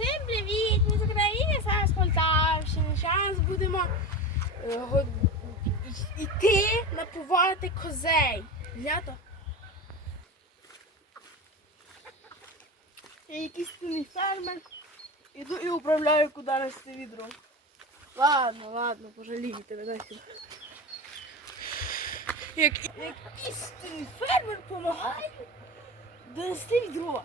Всім привіт! Ми з України, саме з Полтавщини. Зараз будемо е, йти напувати козей. Знято? Я якийсь сильний фермер. Іду і управляю, куди нести відро. Ладно, ладно, пожалійте мене сюди. Як істинний фермер допомагає донести відро.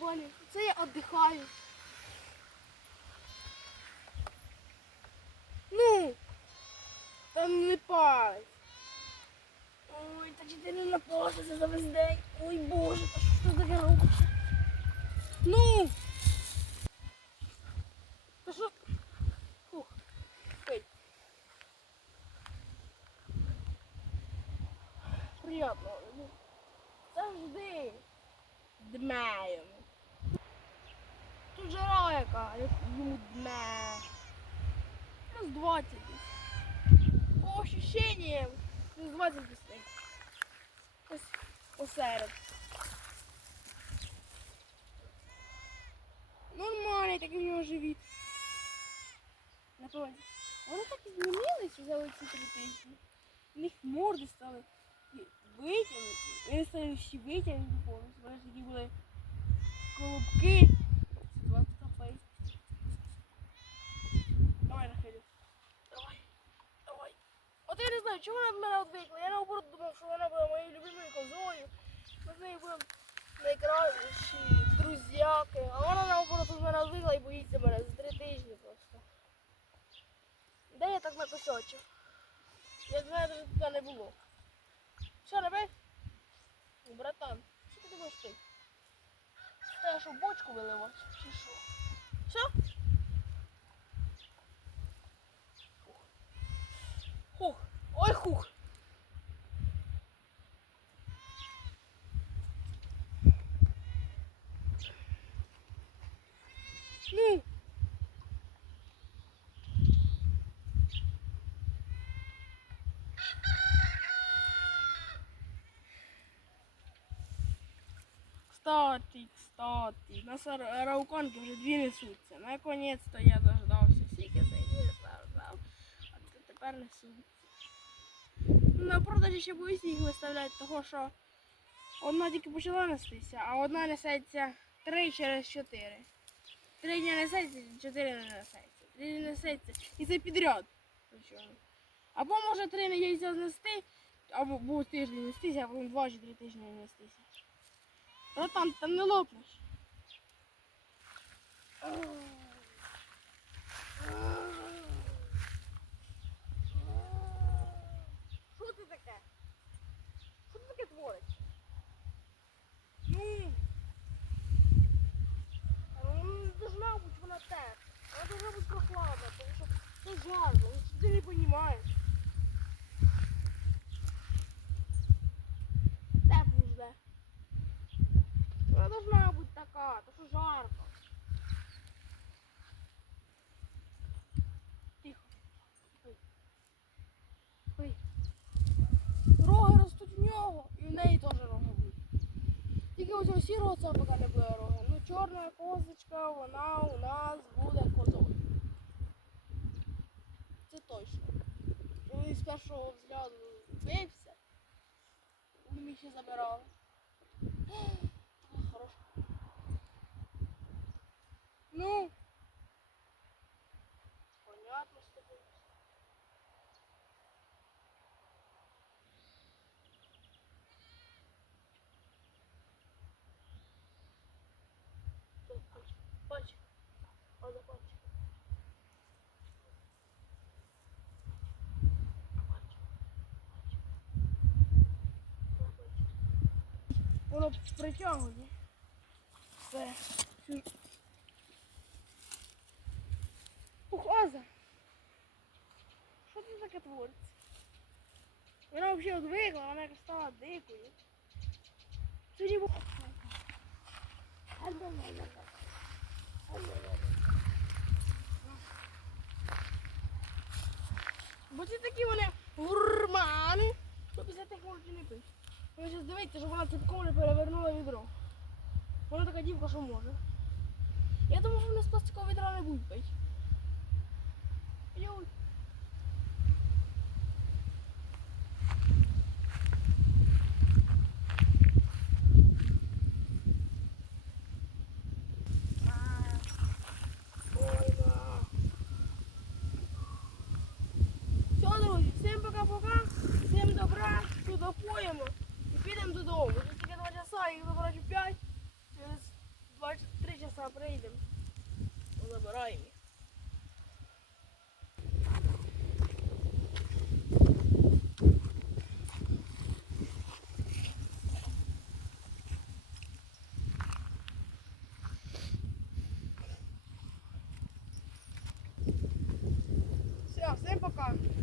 Баню. Це я отдыхаю. Ну, там не палець. Ой, та чотири напасися за весь день. Ой, боже, та що таке робиться? Ну! Та що? Ой. Приятно. Ну, Завжди дмеєм. Жара яка, як йому дме. Плюс 20 десь. По ощущениям, плюс 20 десь. Ось посеред. Нормальний такий в нього живіт. Напевно. Вони так і змінилися за оці три тижні. У них морди стали витягнуті. Вони стали всі витягнуті повністю. Вони такі були колобки. Це 20 кафей. Давай, Рахелю. Давай. Давай. От я не знаю, чого вона від мене відвикла. Я наоборот думав, що вона була моєю любимою козою. Ми з нею будемо найкращі друзяки. А вона наоборот від мене відвикла і боїться мене за три тижні просто. Де я так накосячив? Я знаю, що туди не було. Що, бий? Ну, братан, що ти будеш пити? Та що, бочку виливати? Чи що? Що? Ой, хух. Ну. Кстати, кстати, на сар- рауканки вже дві несуться. Наконець-то я дождався, скільки зайде дождав. А це тепер несуть. На продажі ще боюсь їх виставляти, того що одна тільки почала нестися, а одна несеться три через чотири. Три не несеться, чотири не несеться. Три не несеться. І це підряд. Або може три не яйця знести, або був тиждень нестися, а потім два чи три тижні не нестися. Братан, там не лопнеш. це жарко, ну, ти не розумієш. Тепло жде. Вона должна бути така, то що жарко. Тихо. Ой. Ой. Роги ростуть в нього, і в неї теж роги будуть. Тільки ось ось сірого цапика не буде роги. Ну чорна козочка, вона у нас буде першого взгляду вбився, вони ми ще забирали. Хорошо. Ну понятно з тобою. Бачиш. Воно притягує. Все. Ух, Аза. Що це таке твориться? Вона взагалі одвикла, вона якось стала дикою. Сьогодні бу- Бо ці такі вони гурмани. Ну, після тих можуть не пити. Ви зараз дивіться, що вона цепком не перевернула відро. Вона така дівка, що може. Я думаю, що вони з пластикового відра не будуть пити. 这么高